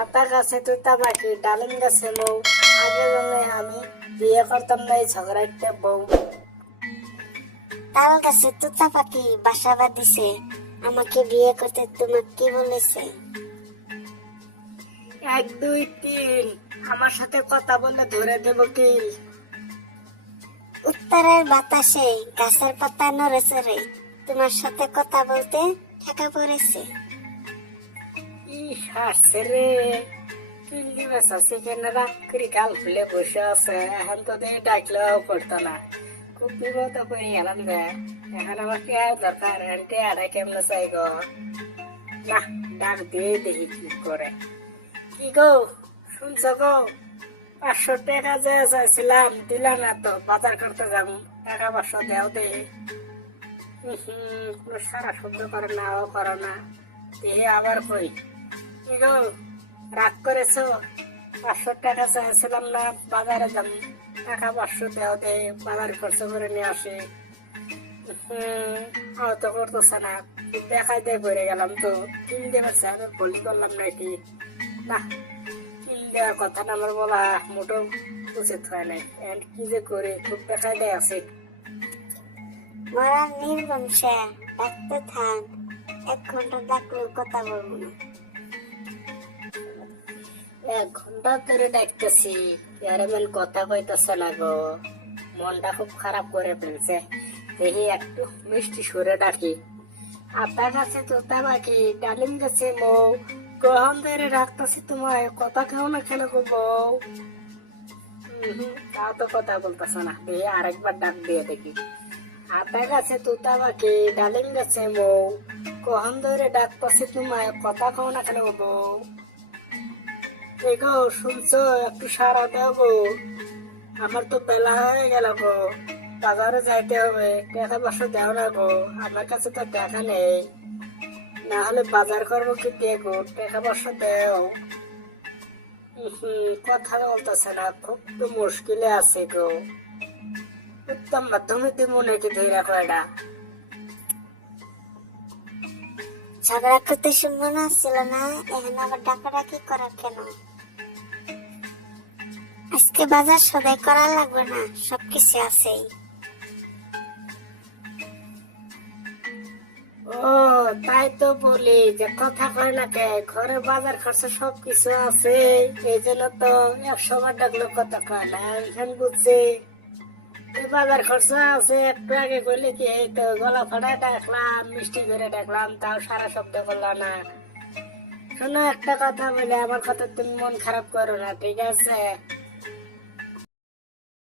আতা গাছে তুতা পাখি ডালিম গাছে মৌ। আগে জন্য আমি বিয়ে করতাম না এই ঝগড়া একটা বউ তাল গাছে তুতা পাখি বাসা বাঁধিছে আমাকে বিয়ে করতে তোমাকে কি বলেছে? এক দুই তিন আমার সাথে কথা বলে ধরে দেব কিল। উত্তরের বাতাসে গাছের পাতা নড়ে চড়ে তোমার সাথে কথা বলতে ঠেকা পড়েছে। হাসছে রে। কিল দিবে শাসি কেন রাত করে গাল ফুলে বসে আছে। এখন তো দিয়ে ডাকলেও পড়তো না। খুব বিপদ করে গেলাম এখন আমাকে আর দরকার। আনতে আড়াই কেমন চাই গো? না, ডাক দিয়ে দেখি কি করে। কি গো? শুনছো গো? পাঁচশো টাকা যে চাইছিলাম, দিলাম না তো, বাজার করতে যাব। টাকা পাঁচশো দেও দে। সারা শব্দ করে না, ও করো না। দেহে আবার কই? রাগ করেছ? পাঁচশো টাকা চাইছিলাম না, বাজারে যাব টাকা পাঁচশো দেও দে, বাজার খরচ করে নিয়ে আসি। হুম আমার তো করতেছে না। দেখাই দিয়ে পড়ে গেলাম তো। কিনতে পারছে আমি বলি করলাম নাকি না কিল দেওয়ার কথা না আমার বলা মোটো উচিত হয় নাই। And কি যে করে, খুব দেখাই দেয় আছে। মরার নির্বংশে ডাকতে থাক, এক ঘণ্টা ডাকলেও কথা বলব না। এক ঘণ্টা ধরে ডাকতেছি। আর এমন কথা কইতেছে না গো। মনটা খুব খারাপ করে ফেলছে। দেখি একটু মিষ্টি সুরে ডাকি। আতা গাছে তোতা বাকি ডালিম গাছে মৌ। গ্রহণ ধরে রাখতেছি তোমায়, কথা কেউ না কেন গো বউ তাও তো কথা বলতেছে না। দেখি আরেকবার ডাক দিয়ে দেখি। আতা গাছে তোতা বাকি ডালিম গাছে মৌ। কখন ধরে ডাকতেছি তোমায়, কথা কেউ না কেন গো বউ দেখো শুনছো? একটু সারা গো আমার তো বেলা হয়ে গেল গো। বাজারে যাইতে হবে। টাকা পয়সা দেও না গো। আমার কাছে তো টাকা নেই। না হলে বাজার করব কি দিয়ে গো? টাকা পয়সা দেও। কথা বলতেছে না। খুব তো মুশকিলে আছে গো। উত্তম মাধ্যমে দিব নাকি ধৈরা কয়টা ঝগড়া করতে শুনব না ছিল না। এখন আবার ডাকাডাকি করার কেন? আজকে বাজার সদাই করা লাগবে না, সবকিছু আছেই। ও, তাই তো বলি যে কথা কয় না কে, ঘরে বাজার খরচা আছে, এই জন্য তো একশো বার ডাকলে কথা কয় না এখন বুঝছি। বাজার খরচা আছে, একটু আগে করলে কি এই তো গলা ফাটায় ডাকলাম মিষ্টি করে ডাকলাম তাও সারা শব্দ করলাম না। শোনো, একটা কথা বলে, আমার কথা তুমি মন খারাপ করো না, ঠিক আছে?